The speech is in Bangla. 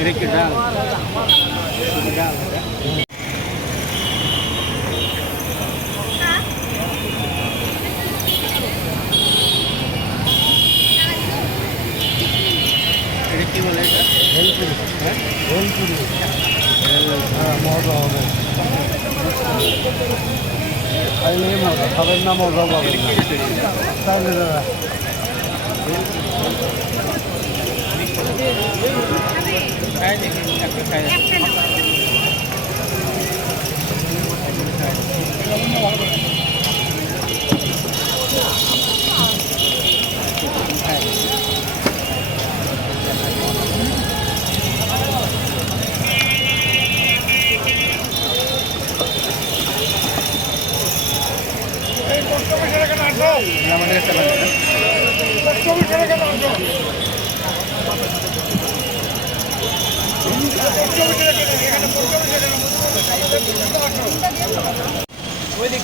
এটা কি ডাল ডাল এটা কি বলে এটা ভেলপুরি হ্যাঁ ভেলপুরি হ্যাঁ মজা হবে খাইলে মজা খাবেন না মজা পাবেন না তাহলে দাদা খাই দেখি একটা খাই আমাদের একটা ওই দিক